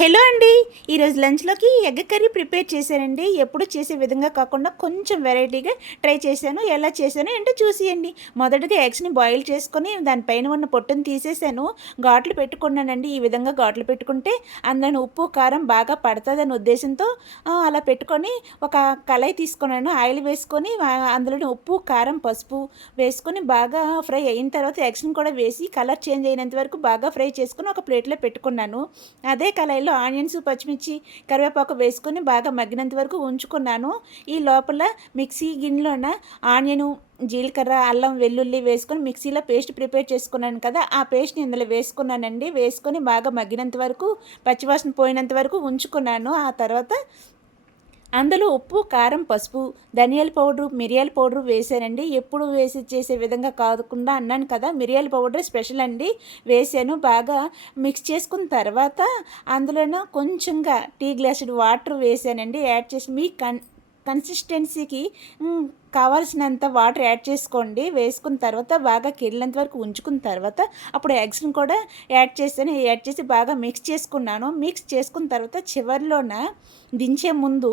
Hello అండి. ఈరోజు లంచ్లోకి egg curry prepare చేశానండి. ఎప్పుడు చేసే విధంగా కాకుండా కొంచెం వెరైటీగా ట్రై చేశాను. ఎలా చేశాను ఏంటో చూసేయండి. మొదటగా ఎగ్స్ని బాయిల్ చేసుకొని దానిపైన ఉన్న పొట్టును తీసేసాను. ఘాట్లు పెట్టుకున్నానండి. ఈ విధంగా ఘాట్లు పెట్టుకుంటే అందులో ఉప్పు కారం బాగా పడుతుందని ఉద్దేశంతో అలా పెట్టుకొని ఒక కళాయి తీసుకున్నాను. ఆయిల్ వేసుకొని అందులో ఉప్పు కారం పసుపు వేసుకొని బాగా ఫ్రై అయిన తర్వాత ఎగ్స్ని కూడా వేసి కలర్ చేంజ్ అయినంత వరకు బాగా ఫ్రై చేసుకొని ఒక ప్లేట్లో పెట్టుకున్నాను. అదే కళాయిలో ఆనియన్స్ పచ్చిమిర్చి కరివేపాకు వేసుకొని బాగా మగ్గినంత వరకు ఉంచుకున్నాను. ఈ లోపల మిక్సీ గిన్నెలోన ఆనియను జీలకర్ర అల్లం వెల్లుల్లి వేసుకొని మిక్సీలో పేస్ట్ ప్రిపేర్ చేసుకున్నాను కదా, ఆ పేస్ట్ని ఇందులో వేసుకున్నానండి. వేసుకొని బాగా మగ్గినంత వరకు పచ్చివాసన పోయినంత వరకు ఉంచుకున్నాను. ఆ తర్వాత అందులో ఉప్పు కారం పసుపు ధనియాల పౌడరు మిరియాల పౌడరు వేసానండి. ఎప్పుడు వేసి చేసే విధంగా కాకుండా అన్నాను కదా, మిరియాల పౌడర్ స్పెషల్ అండి. వేసాను. బాగా మిక్స్ చేసుకున్న తర్వాత అందులోనే కొంచెంగా టీ గ్లాసుడు వాటర్ వేసానండి. యాడ్ చేసి మీ కన్సిస్టెన్సీకి కావాల్సినంత వాటర్ యాడ్ చేసుకోండి. వేసుకున్న తర్వాత బాగా కెళ్ళినంత వరకు ఉంచుకున్న తర్వాత అప్పుడు ఎగ్స్ని కూడా యాడ్ చేసి బాగా మిక్స్ చేసుకున్నాను. మిక్స్ చేసుకున్న తర్వాత చివరిలోన దించే ముందు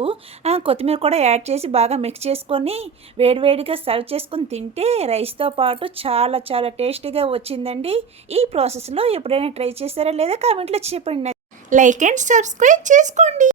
కొత్తిమీర కూడా యాడ్ చేసి బాగా మిక్స్ చేసుకొని వేడివేడిగా సర్వ్ చేసుకొని తింటే రైస్తో పాటు చాలా చాలా టేస్టీగా వచ్చిందండి. ఈ ప్రాసెస్లో ఎప్పుడైనా ట్రై చేశారా లేదా కామెంట్లో చెప్పండి. లైక్ అండ్ సబ్స్క్రైబ్ చేసుకోండి.